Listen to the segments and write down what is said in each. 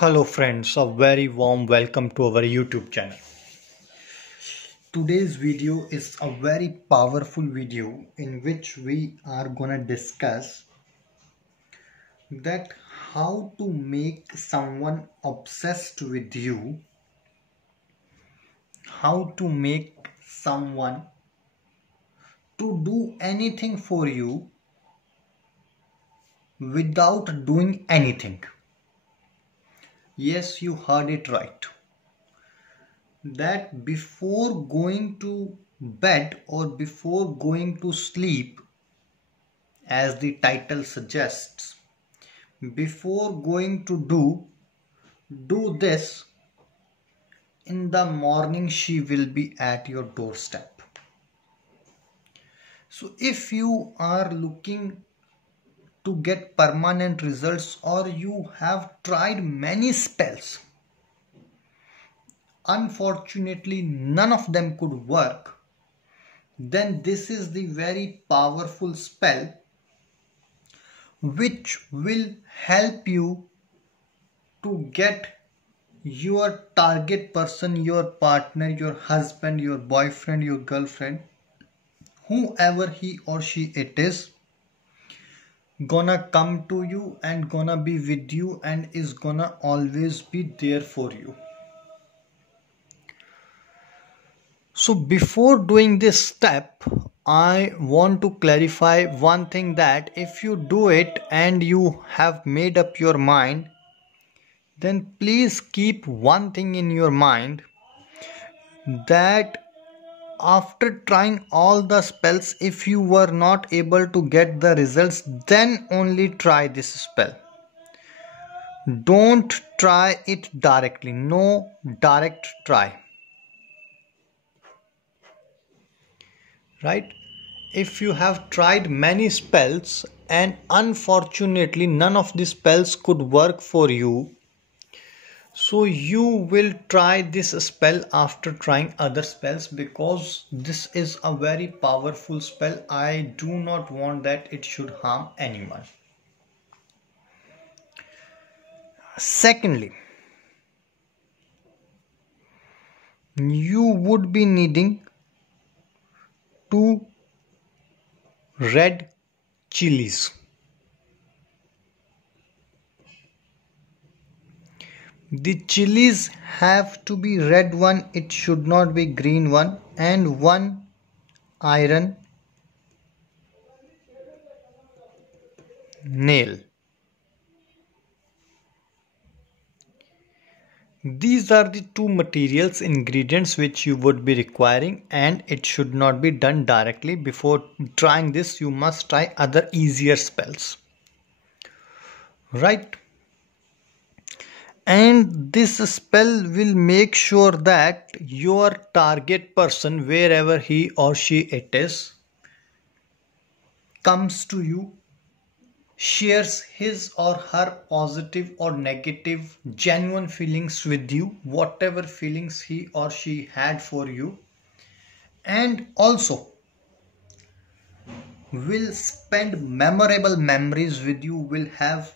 Hello friends, a very warm welcome to our YouTube channel. Today's video is a very powerful video in which we are gonna discuss that how to make someone obsessed with you, how to make someone to do anything for you without doing anything. Yes, you heard it right. That before going to bed or before going to sleep, as the title suggests, before going to do this, in the morning she will be at your doorstep. So if you are looking to get permanent results or you have tried many spells, unfortunately none of them could work, then this is the very powerful spell which will help you to get your target person, your partner, your husband, your boyfriend, your girlfriend, whoever he or she it is, gonna come to you and gonna be with you and is gonna always be there for you. So before doing this step, I want to clarify one thing, that if you do it and you have made up your mind, then please keep one thing in your mind, that after trying all the spells, if you were not able to get the results, then only try this spell. Don't try it directly. No direct try. Right? If you have tried many spells and unfortunately none of the spells could work for you, so you will try this spell after trying other spells, because this is a very powerful spell. I do not want that it should harm anyone. Secondly, you would be needing 2 red chilies. The chilies have to be red one, it should not be green one, and 1 iron nail. These are the 2 materials, ingredients which you would be requiring, and it should not be done directly. Before trying this, you must try other easier spells. Right? And this spell will make sure that your target person, wherever he or she it is, comes to you, shares his or her positive or negative genuine feelings with you, whatever feelings he or she had for you, and also will spend memorable memories with you, will have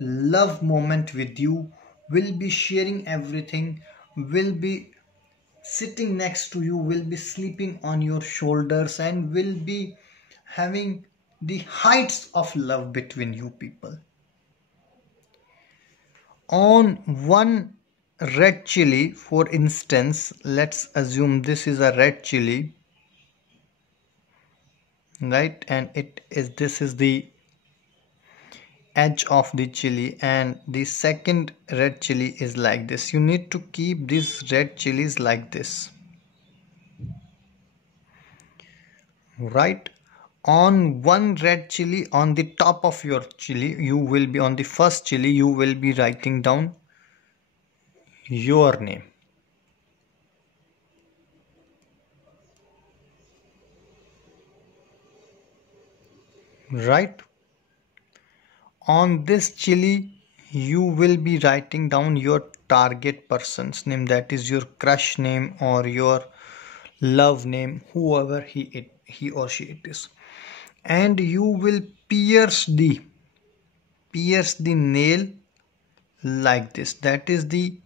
love moment with you, will be sharing everything, will be sitting next to you, will be sleeping on your shoulders, and will be having the heights of love between you people. On 1 red chili, for instance, let's assume this is a red chili, right? And this is the edge of the chili, and the second red chili is like this. You need to keep these red chilies like this, right? On 1 red chili, on the top of your chili, you will be, on the first chili, you will be writing down your name. Right? On this chili, you will be writing down your target person's name, that is your crush name or your love name, whoever he or she it is. And you will pierce the nail like this. That is the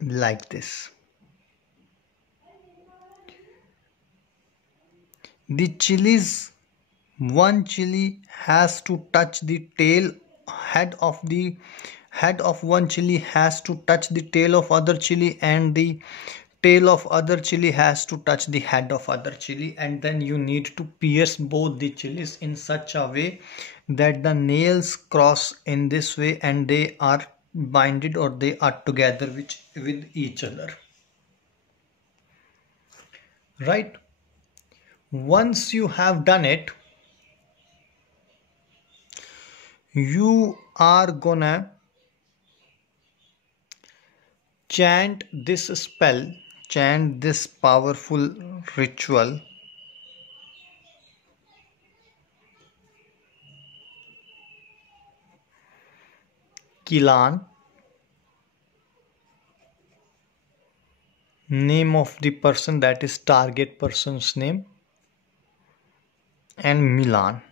like this. The chilies, one chili has to touch the tail head of one chili has to touch the tail of other chili, and the tail of other chili has to touch the head of other chili, and then you need to pierce both the chilies in such a way that the nails cross in this way and they are binded, or they are together with each other, right? Once you have done it, you are gonna chant this spell, chant this powerful ritual. Kilan, name of the person, that is target person's name, and Milan.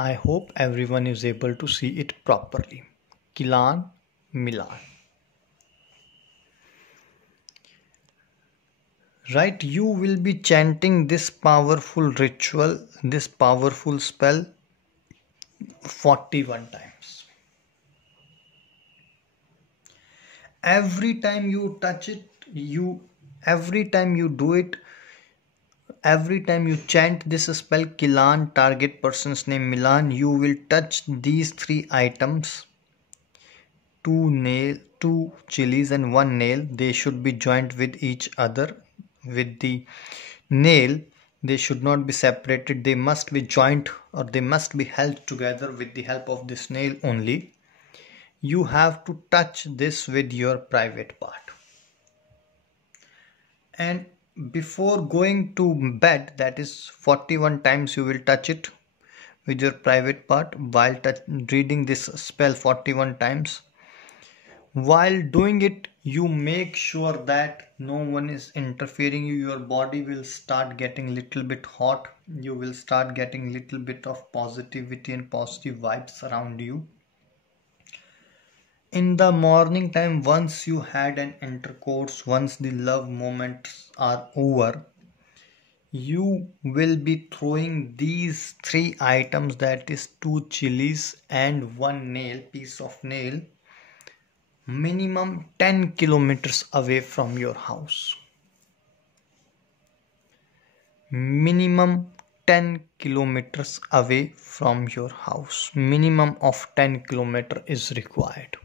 I hope everyone is able to see it properly. Kilan, Milan. Right, you will be chanting this powerful ritual, this powerful spell 41 times. Every time you touch it, every time you do it, every time you chant this spell Kilan, target person's name Milan, you will touch these three items, two chilies and one nail. They should be joined with each other with the nail. They should not be separated. They must be joined, or they must be held together with the help of this nail only. You have to touch this with your private part. And before going to bed, that is 41 times you will touch it with your private part while reading this spell 41 times. While doing it, you make sure that no one is interfering you. Your body will start getting little bit hot. You will start getting little bit of positivity and positive vibes around you. In the morning time, once you had an intercourse, once the love moments are over, you will be throwing these three items, that is two chilies and one nail, piece of nail, minimum 10 kilometers away from your house. Minimum 10 kilometers away from your house. Minimum of 10 kilometers is required.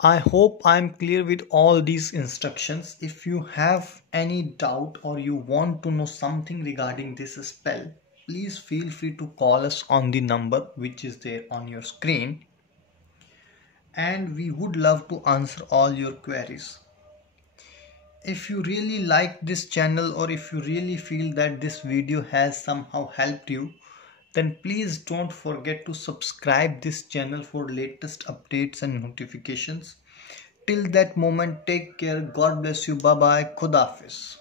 I hope I'm clear with all these instructions. If you have any doubt or you want to know something regarding this spell, please feel free to call us on the number which is there on your screen, and we would love to answer all your queries. If you really like this channel, or if you really feel that this video has somehow helped you, then please don't forget to subscribe this channel for latest updates and notifications. Till that moment, take care. God bless you. Bye bye. Khuda Hafiz.